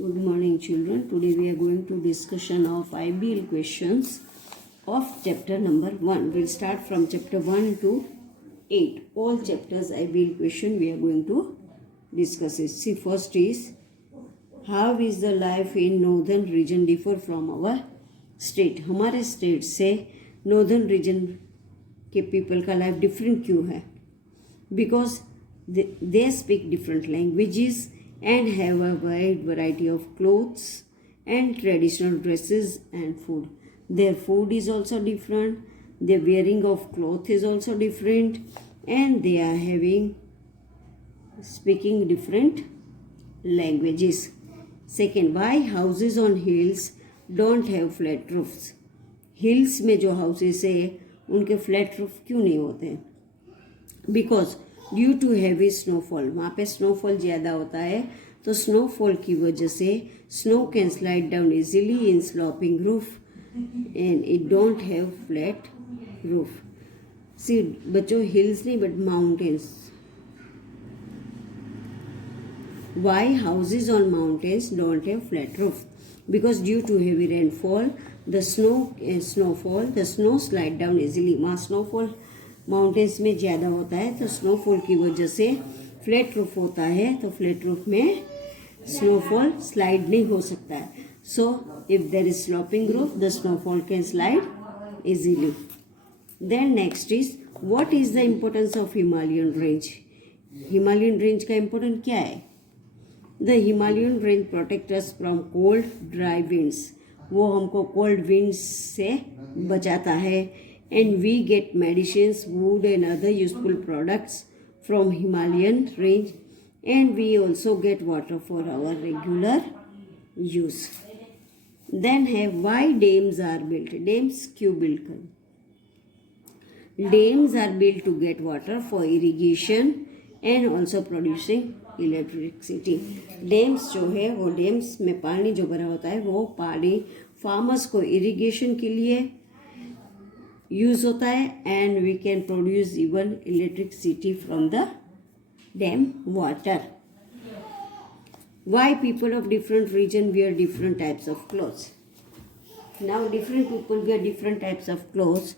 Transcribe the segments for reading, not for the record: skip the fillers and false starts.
Good morning, children. Today we are going to discussion of IBL questions of chapter number 1. We'll start from chapter 1 to 8. All chapters IBL question we are going to discuss it. See, first is, how is the life in northern region differ from our state? हमारे state से northern region के people का life different क्यों है? Because they speak different languages and have a wide variety of clothes and traditional dresses and food. Their food is also different, their wearing of cloth is also different, and they are speaking different languages. Second, why houses on hills don't have flat roofs? Hills में जो houses है उनके flat roof क्यों नहीं होते हैं? Because due to heavy snowfall, वहाँ पे स्नोफॉल ज़्यादा होता है, तो स्नोफॉल की वजह से snow can slide down easily in sloping roof and it don't have flat roof. See बच्चों, हिल्स नहीं but mountains. Why houses on mountains don't have flat roof? Because due to heavy rainfall the snow slide down easily. वहाँ snowfall mountains में ज़्यादा होता है, तो snowfall की वजह से फ्लैट रूफ होता है, तो फ्लैट रूफ में स्नोफॉल स्लाइड नहीं हो सकता है. So if there is sloping roof the snowfall can slide easily. Then next is, what is the importance of Himalayan range? Himalayan range का इम्पोर्टेंट क्या है? The Himalayan range protect us from cold dry winds. वो हमको cold winds से बचाता है. And we get medicines, wood and other useful products from Himalayan range, and we also get water for our regular use. Then have why dams are built? Dams क्यों built कर? Dams are built to get water for irrigation and also producing electricity. Dams जो है वो dams में पानी जो भरा होता है वो पानी फार्मर्स को इरिगेशन के लिए यूज होता है, and we can produce even electricity from the dam water. Why people of different region wear different types of clothes? Now different people wear different types of clothes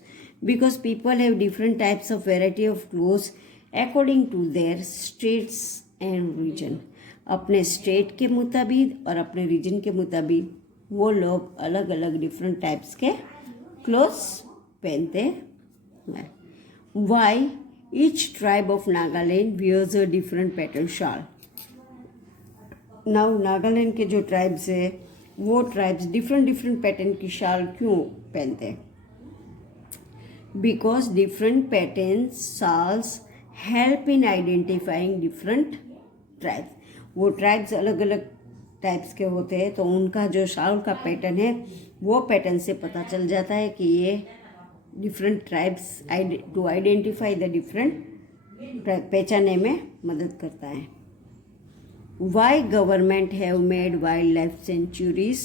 because people have different types of variety of clothes according to their states and region. अपने state के मुताबिक और अपने reason के मुताबिक वो लोग अलग अलग डिफरेंट टाइप्स के क्लोथ्स पहनते हैं. Why each tribe of Nagaland wears a different pattern shawl? Now Nagaland के जो ट्राइब्स है वो ट्राइब्स डिफरेंट पैटर्न की शाल क्यों पहनते हैं? Because different pattern shawls help in identifying different tribes. वो ट्राइब्स अलग अलग टाइप्स के होते हैं, तो उनका जो शाल का पैटर्न है वो पैटर्न से पता चल जाता है कि ये different tribes to identify the different पहचानने में मदद करता है. Why government have made wild life sanctuaries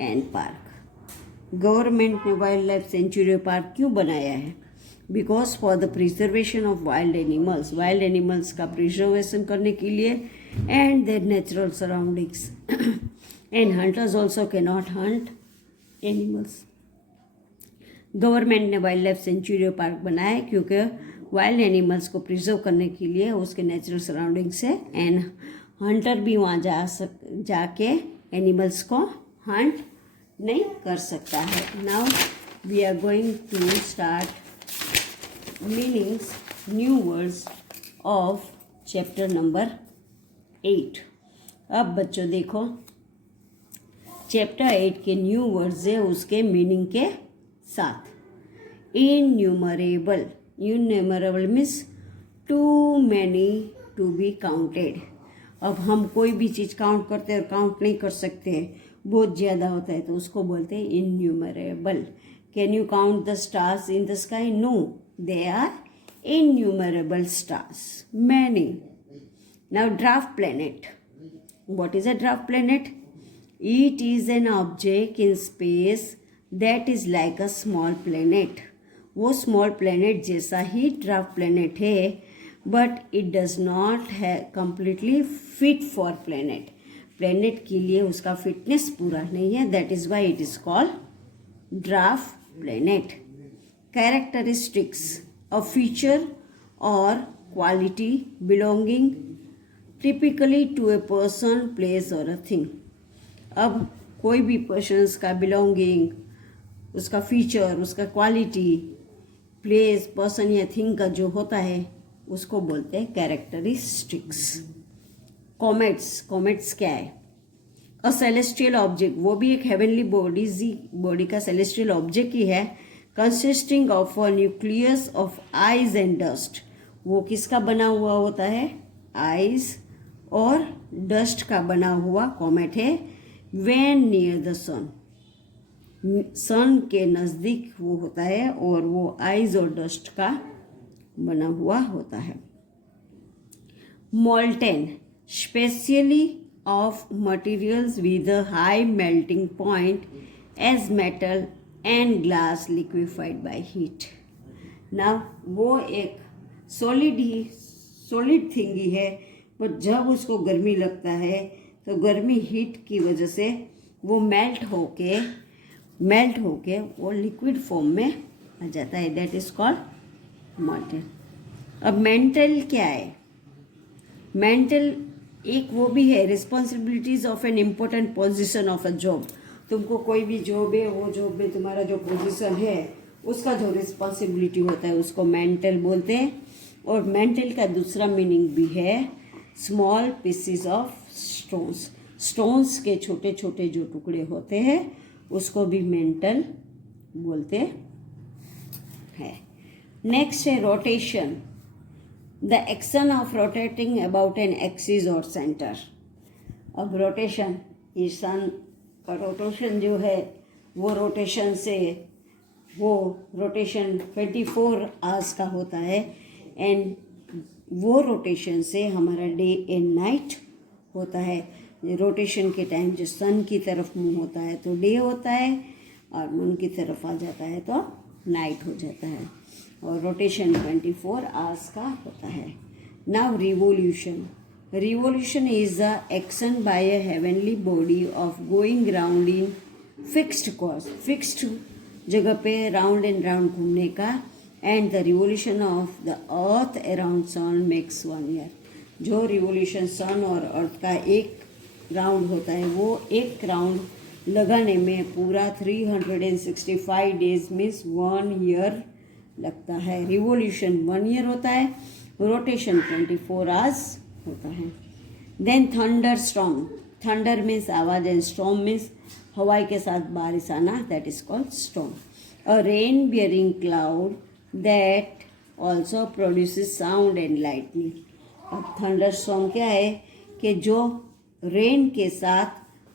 and park? Government ने वाइल्ड लाइफ सेंचुरी पार्क क्यों बनाया है? Because for the preservation of wild animals. Wild animals का प्रिजर्वेशन करने के लिए and their natural surroundings. And hunters also can not hunt animals. Government ने wild life sanctuary park बनाया क्योंकि वाइल्ड एनिमल्स को प्रिजर्व करने के लिए उसके नेचुरल सराउंडिंग से, एंड हंटर भी वहाँ जाके एनिमल्स को हंट नहीं कर सकता है. Now we are going to start meanings new words of chapter number 8. अब बच्चों देखो, चैप्टर 8 के न्यू वर्ड्स है उसके मीनिंग के साथ. Innumerable. Innumerable means too many to be counted. अब हम कोई भी चीज़ काउंट करते हैं और काउंट नहीं कर सकते हैं, बहुत ज़्यादा होता है, तो उसको बोलते हैं innumerable. Can you count the stars in the sky? No, they are innumerable stars, many. Now dwarf planet. What is a dwarf planet? It is an object in space that is like a small planet. वो small planet जैसा ही dwarf planet है, but it does not है completely fit for planet. Planet के लिए उसका fitness पूरा नहीं है, that is why it is called draft planet. Characteristics, a feature और quality belonging typically to a person, place और अ थिंग. अब कोई भी पर्सन्स का बिलोंगिंग, उसका फीचर, उसका क्वालिटी, प्लेस, पर्सन या थिंग का जो होता है उसको बोलते हैं कैरेक्टरिस्टिक्स. कॉमेट्स क्या है? अ सेलेस्टियल ऑब्जेक्ट, वो भी एक हेवनली बॉडी का सेलेस्टियल ऑब्जेक्ट ही है. Consisting of a nucleus of eyes and dust. वो किसका बना हुआ होता है? आइज और डस्ट का बना हुआ कॉमेट है. व्हेन नियर द सन, सन के नज़दीक वो होता है और वो आइज और डस्ट का बना हुआ होता है. Molten, specially of materials with a high melting point as metal and glass liquefied by heat. Now वो एक सॉलिड थिंग ही है, पर जब उसको गर्मी लगता है तो गर्मी हीट की वजह से वो मेल्ट होके वो लिक्विड फॉर्म में आ जाता है, दैट इज कॉल्ड मोल्टेन. अब मेंटल क्या है? मेंटल एक वो भी है, responsibilities of an important position of a job. तुमको कोई भी जॉब है, वो जॉब में तुम्हारा जो पोजीशन है उसका जो रिस्पॉन्सिबिलिटी होता है उसको मेंटल बोलते हैं. और मेंटल का दूसरा मीनिंग भी है स्मॉल पीसीज ऑफ स्टोन्स के छोटे छोटे जो टुकड़े होते हैं उसको भी मेंटल बोलते हैं. नेक्स्ट है rotation, the action of rotating about an axis और सेंटर. अब रोटेशन, इस सन का रोटेशन जो है वो रोटेशन 24 आवर्स का होता है. एंड वो रोटेशन से हमारा डे एंड नाइट होता है. रोटेशन के टाइम जो सन की तरफ मुंह होता है तो डे होता है और मून की तरफ आ जाता है तो नाइट हो जाता है. और रोटेशन 24 आवर्स का होता है. Now revolution is the action by a heavenly body of going round in fixed course, fixed जगह पे राउंड एंड राउंड घूमने का. And the revolution of the earth around sun makes 1 year. जो revolution sun और earth का एक round होता है वो एक राउंड लगाने में पूरा 365 डेज मीन्स 1 ईयर लगता है. रिवोल्यूशन 1 ईयर होता है, रोटेशन 24 आवर्स होता है. Then thunder storm, thunder means आवाज एंड स्टॉर्म मीन्स हवाई के साथ बारिश आना, that is called storm. A rain bearing cloud that also produces sound and lightning. अब थंडर स्टॉर्म क्या है कि जो रेन के साथ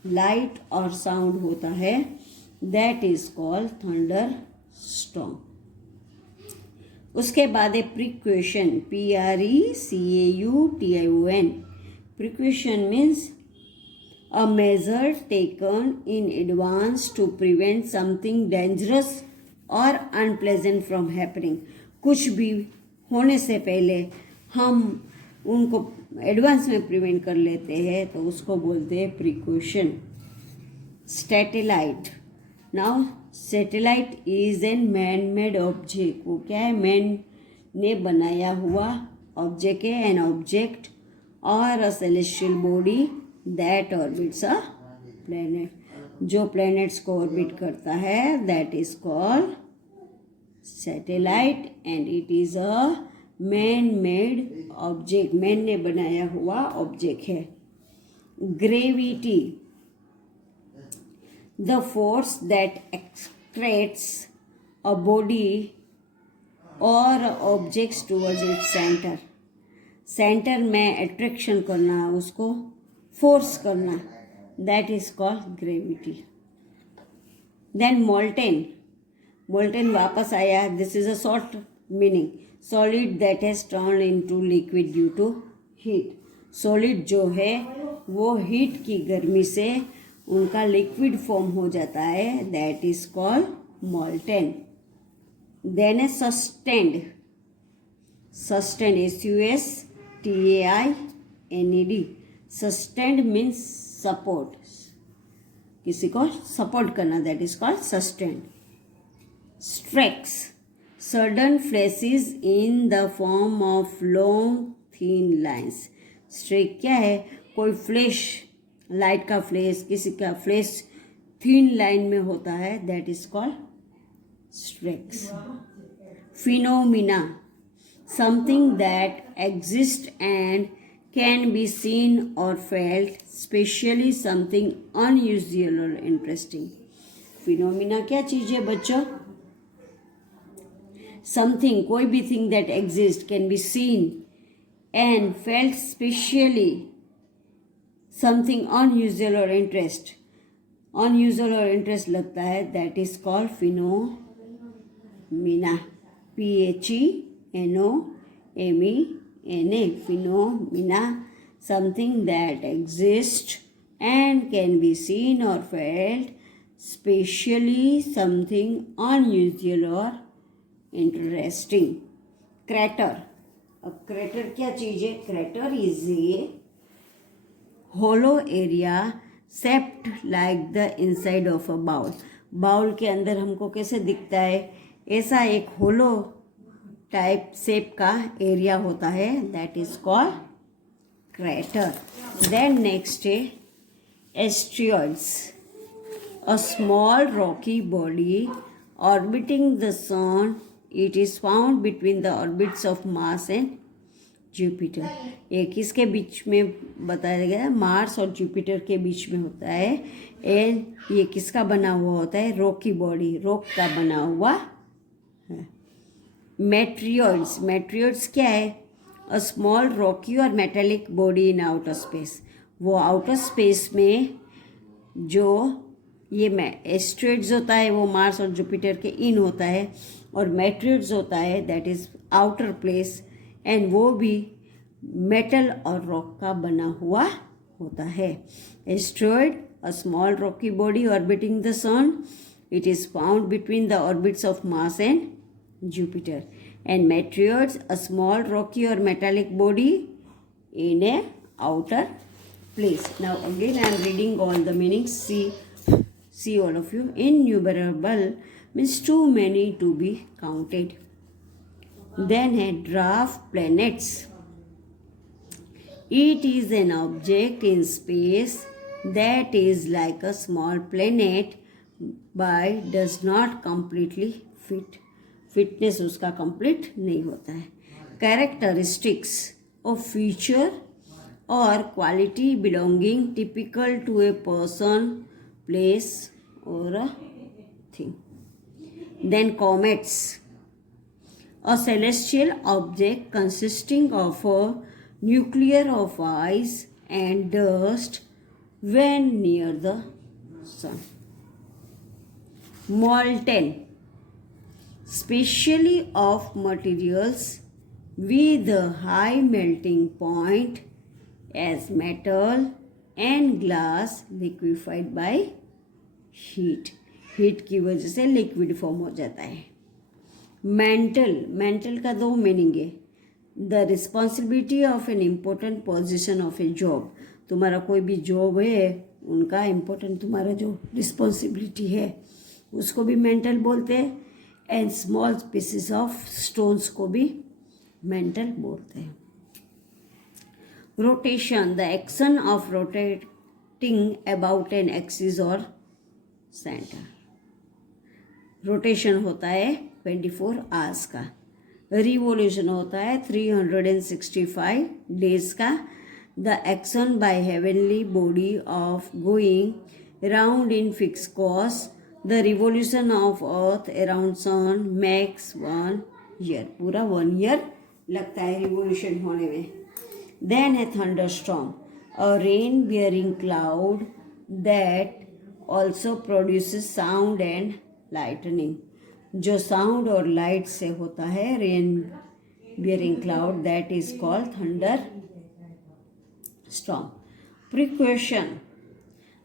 लाइट और साउंड होता है, that is called thunderstorm. उसके बाद है precaution, PRECAUTION. Precaution means a measure taken in advance to prevent something dangerous और अनप्लेजेंट फ्रॉम हैपनिंग. कुछ भी होने से पहले हम उनको एडवांस में प्रिवेंट कर लेते हैं तो उसको बोलते हैं precaution. Satellite, now satellite is an man made object. वो क्या है? मैन ने बनाया हुआ ऑब्जेक्ट है. एन ऑब्जेक्ट और अ celestial body that orbits a planet. जो प्लैनेट्स को ऑर्बिट करता है that is called satellite and it is a man made object. Man ने बनाया हुआ ऑब्जेक्ट है. Gravity, the force that attracts a body or objects towards its center. Centre में attraction करना, उसको फोर्स करना, that is called gravity. Then molten वापस आया. This is a short meaning, solid that has turn into liquid due to heat. Solid जो है वो heat की गर्मी से उनका लिक्विड फॉर्म हो जाता है, that is called molten. Then a sustained, SUSTAINED. Sustained means support, किसी को सपोर्ट करना, that is called sustain. Streaks, sudden flashes in the form of long thin lines. Streak क्या है? कोई फ्लैश, लाइट का फ्लैश, किसी का फ्लैश थिन लाइन में होता है, that is called streaks. Phenomena, something that exist and can be seen or felt, especially something unusual or interesting. Phenomena क्या चीज है बच्चों? Something, कोई भी thing that exists can be seen and felt, especially something unusual or interest लगता है, that is called phenomena. PHENOMENA, phenomena, something that exists and can be seen or felt, especially something unusual or interesting. Crater, अब crater क्या चीज है? Crater is a hollow area shaped like the inside of a bowl. Bowl के अंदर हमको कैसे दिखता है? ऐसा एक होलो टाइप शेप का एरिया होता है, that is called crater. Then next है asteroids, a small rocky body orbiting the sun. It is found between the orbits of Mars and Jupiter. ये किसके बीच में बताया गया? मार्स और जुपिटर के बीच में होता है. एंड ये किसका बना हुआ होता है? रॉकी बॉडी, रॉक का बना हुआ है. मेट्रियोइड्स, मेट्रियोइड्स क्या है? अ स्मॉल रॉकी और metallic body in outer space. वो आउटर स्पेस में जो ये एस्ट्रॉइड्स होता है वो मार्स और जुपिटर के इन होता है, और मेट्रियोइड्स होता है that is outer place, and वो भी मेटल और रॉक का बना हुआ होता है. Asteroid, a small rocky body orbiting the sun. It is found between the orbits of Mars and Jupiter. And meteoroids, a small rocky or metallic body in a outer place. Now again I am reading all the meanings. See all of you. Innumerable means too many to be counted. Then a dwarf planets. It is an object in space that is like a small planet but does not completely fit. Fitness उसका complete नहीं होता है. Characteristics of feature और quality belonging typical to a person, place और a thing. Then comets, a celestial object consisting of a nuclear of ice and dust when near the sun. Molten, specially of materials with a high melting point as metal and glass liquefied by heat. Heat की वजह से liquid form हो जाता है. Mental, mental का दो meaning है. The responsibility of an important position of A job. तुम्हारा कोई भी जॉब है, उनका इम्पोर्टेंट तुम्हारा जो रिस्पॉन्सिबिलिटी है उसको भी मेंटल बोलते हैं. And small pieces of stones को भी मेंटल बोलते हैं. Rotation, the action of rotating about an axis और सेंटर. रोटेशन होता है 24 आवर्स का. रिवोल्यूशन होता है 365 डेज का. The action bye heavenly body of going round in fix course. The revolution of earth around sun makes 1 year. पूरा 1 year लगता है रिवोल्यूशन होने में. Then a thunderstorm, a rain bearing cloud that also produces sound and lightning. जो sound और light से होता है, rain bearing cloud, that is called thunderstorm. Precaution,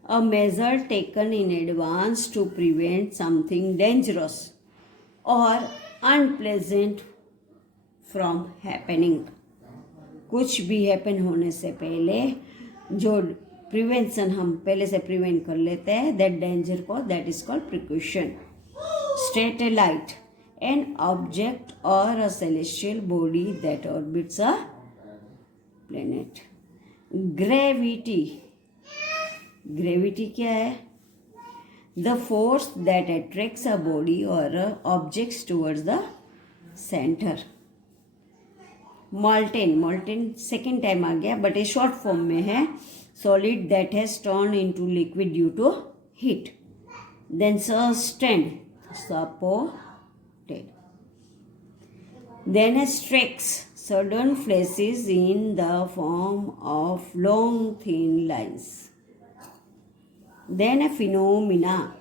a measure taken in advance to prevent something dangerous or unpleasant from happening. कुछ भी happen होने से पहले जो प्रिवेंशन हम पहले से प्रिवेंट कर लेते हैं दैट डेंजर को, that is called precaution. Satellite, an object or a celestial body that orbits a planet. Gravity, gravity क्या है? The force that attracts a body or a objects towards the center. Molten, molten second time आ गया but ये short form में है. Solid that has turned into liquid due to heat. Then sustained, supported. Then a streaks, sudden flashes in the form of long thin lines. Then a phenomena,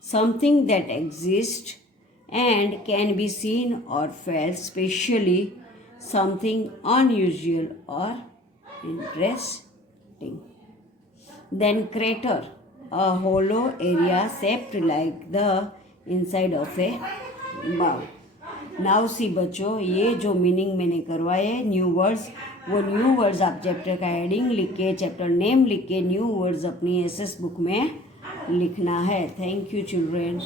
something that exists and can be seen or felt, especially something unusual or interesting. Then crater, a hollow area shaped like the inside of a bowl. Now see बच्चों, ये जो meaning मैंने करवाए new words, वो new words आप chapter का heading लिख के, चैप्टर नेम लिख के न्यू वर्ड्स अपनी एसएस बुक में लिखना है. Thank you children.